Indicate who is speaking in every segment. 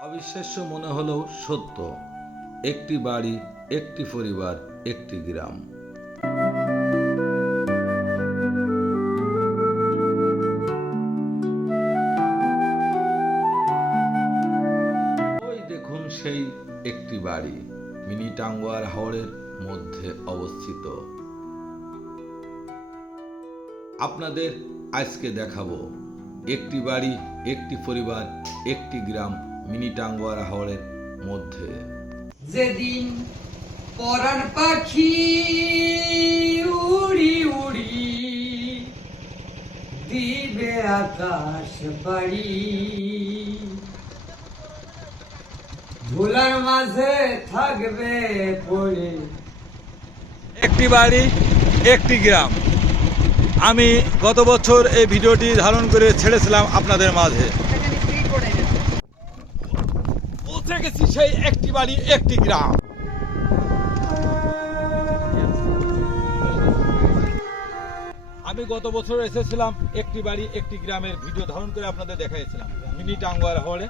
Speaker 1: অবিশ্বাস্য মনে হলেও সত্য। একটি বাড়ি, একটি পরিবার, একটি গ্রাম। ওই দেখুন সেই একটি বাড়ি, মিনি টাঙ্গুয়ার হাওড়ের মধ্যে অবস্থিত। আপনাদের আজকে দেখাবো। একটি বাড়ি, একটি পরিবার, একটি গ্রাম মিনি টাঙ্গুয়ার হাওড়ের মধ্যে।
Speaker 2: যেদিন পরাণ পাখি উড়ি উড়ি দিবে আকাশ বাড়ি। ভোলার মাঝে থাকবে পড়ে।
Speaker 3: একটি বাড়ি একটি গ্রাম। আমি গত বছর এই ভিডিওটি ধারণ করে ছেড়েছিলাম আপনাদের মাঝে। পৌঁছে গেছি সেই একটি বাড়ি, একটি গ্রাম। আমি গত বছর এসেছিলাম একটি বাড়ি, একটি গ্রামের ভিডিও ধারণ করে আপনাদের দেখাইছিলাম, মিনি টাঙ্গুয়ার হলে।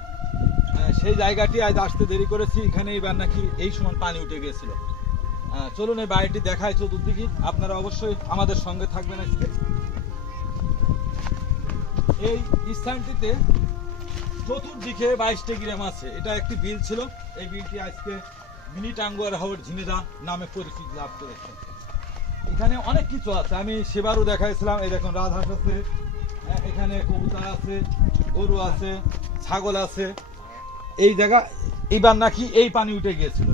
Speaker 3: সেই জায়গাটি আজ আসতে দেরি করেছি, এখানে এবার নাকি এই সময় পানি উঠে গিয়েছিল। চলুন এই বাড়িটি দেখায় চতুর্দিকে, আপনারা অবশ্যই আমাদের সঙ্গে থাকবেন আজকে। এই স্থানটিতে চতুর্দিকে বাইশটি গ্রাম আছে। এটা একটি বিল ছিল। এই বিলটি আজকে মিনি টাঙ্গুয়ার হাওয়ার ঝিনেদা নামে পরিচিতি লাভ করেছে। এখানে অনেক কিছু আছে। আমি সেবারও দেখাইছিলাম। এই দেখুন রাজহাঁস আছে এখানে কবুতর আছে গরু আছে ছাগল আছে। এই জায়গা এইবার নাকি এই পানি উঠে গিয়েছিল।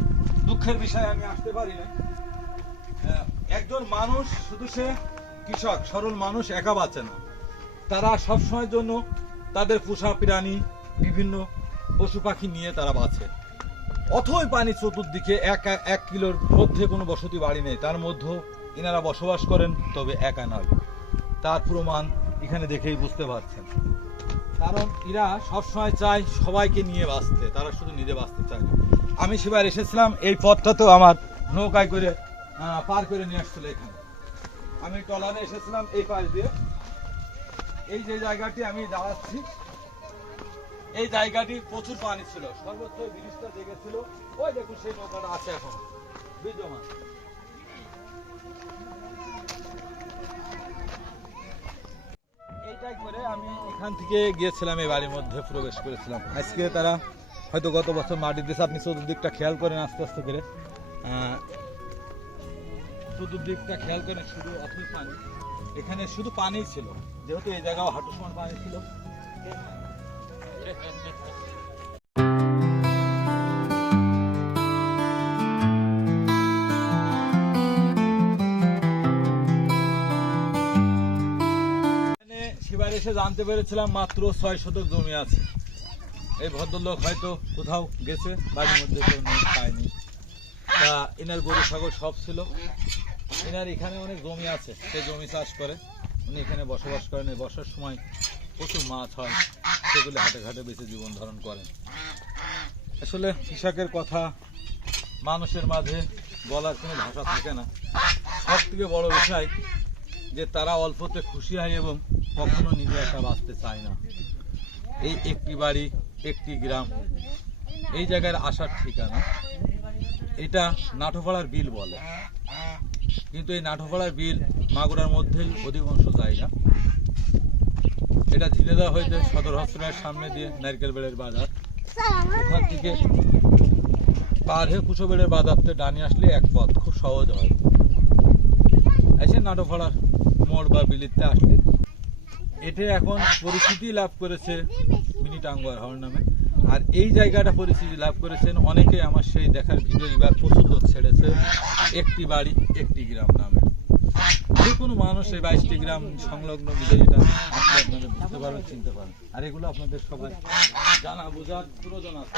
Speaker 3: দুঃখের বিষয়ে আমি আসতে পারি না। আহ, একজন মানুষ শুধু সে কৃষক সরল মানুষ একা বাঁচে না। তারা সব সময়ের জন্য তাদের পোষা প্রাণী বিভিন্ন পশু পাখি নিয়ে তারা বাঁচে। অথই পানি চতুর্দিকে এক এক কিলোর মধ্যে কোনো বসতি বাড়ি নেই, তার মধ্যেও ইনারা বসবাস করেন, তবে একা নয়। তার প্রমাণ এখানে দেখেই বুঝতে পারছেন। কারণ এরা সবসময় চায় সবাইকে নিয়ে বাঁচতে, তারা শুধু নিজে বাঁচতে চায় না। আমি সেবার এসেছিলাম, এই পথটা তো আমার নৌকায় করে পার করে নিয়ে আসছিল এখানে। আমি টলারে এসেছিলাম এই পাশ দিয়ে। এই যে জায়গাটি আমি দাঁড়াচ্ছি এই জায়গাটি প্রচুর পানি ছিল। সর্বোচ্চ ব্রিজটা জেগেছিল। ওই দেখুন সেই নৌকাটা আছে এখন। বিদ্যমান। আমি এখান থেকে গিয়েছিলাম, এই বাড়ির মধ্যে প্রবেশ করেছিলাম। আজকে তারা হয়তো গত বছর মাটি দিয়েছে আপনি চতুর্দিকটা খেয়াল করেন আস্তে আস্তে করে। চতুর্দিকটা খেয়াল করেন, শুধু আপনি পানি। এখানে শুধু পানিই ছিল। যেহেতু এই জায়গাও হাঁটু সমান পানি ছিল। সেবার এসে জানতে পেরেছিলাম মাত্র ছয় শতক জমি আছে। এই ভদ্রলোক হয়তো কোথাও গেছে, বাড়ির মধ্যে পায়নি। তা এনার গরু, ছাগল সব ছিল। এনার এখানে অনেক জমি আছে, সে জমি চাষ করে। উনি এখানে বসবাস করেন। বর্ষার সময় প্রচুর মাছ হয়, সেগুলি হাটে ঘাটে বেশি জীবন ধারণ করেন। আসলে কৃষকের কথা মানুষের মাঝে বলার কোনো ভাষা থাকে না। সব থেকে বড় বিষয় যে তারা অল্পতে খুশি হয় এবং কখনো নিজে একা বাঁচতে চায় না। এই একটি বাড়ি, একটি গ্রাম, এই জায়গার আসার ঠিকানা, এটা নাটোপাড়ার বিল বলে। কিন্তু এই নাটোপাড়ার বিল মাগুরার মধ্যেই অধিকাংশ জায়গা। এটা ঝিনেদা হইতে সদর হসপিটালের সামনে দিয়ে নারকেল বেড়ের বাজার। ওখান থেকে পার হয়ে কুচো বেড়ের বাজারতে ডানি আসলে এক পথ, খুব সহজ হয়। এসে নাটোপাড়ার মোড় বা বিলিতে আসলে। এটা এখন পরিচিতি লাভ করেছে মিনি টাঙ্গুয়ার হওয়ার নামে। আর এই জায়গাটা পরিচিতি লাভ করেছেন অনেকে, আমার সেই দেখার ভিডিও এবার প্রচুর ছেড়েছে। একটি বাড়ি, একটি গ্রাম নামে। যে কোনো মানুষ এই বাইশটি গ্রাম সংলগ্ন মিলে এটা আসলে আপনারা বুঝতে পারবেন, চিনতে পারেন আর এগুলো আপনাদের সবাই জানা, বোঝার প্রয়োজন আছে।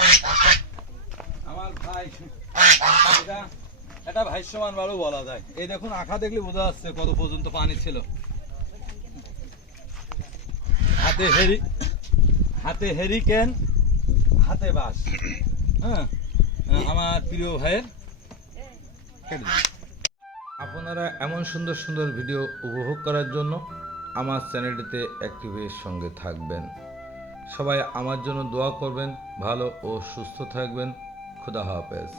Speaker 3: আমার ভাই এটা এটা ভাইস্যমান বারও বলা যায়। এই দেখুন আঁকা দেখলে বোঝা যাচ্ছে কত পর্যন্ত পানি ছিল। হাতে হেরি হাতে হেরিকেন, হাতে বাস হ্যাঁ? আমার প্রিয় ভাইয়ের।
Speaker 1: আপনারা এমন সুন্দর সুন্দর ভিডিও উপভোগ করার জন্য আমার চ্যানেলটিতে অ্যাক্টিভের সঙ্গে থাকবেন।
Speaker 3: সবাই আমার জন্য দোয়া করবেন, ভালো ও সুস্থ থাকবেন। খুদা হাফেজ।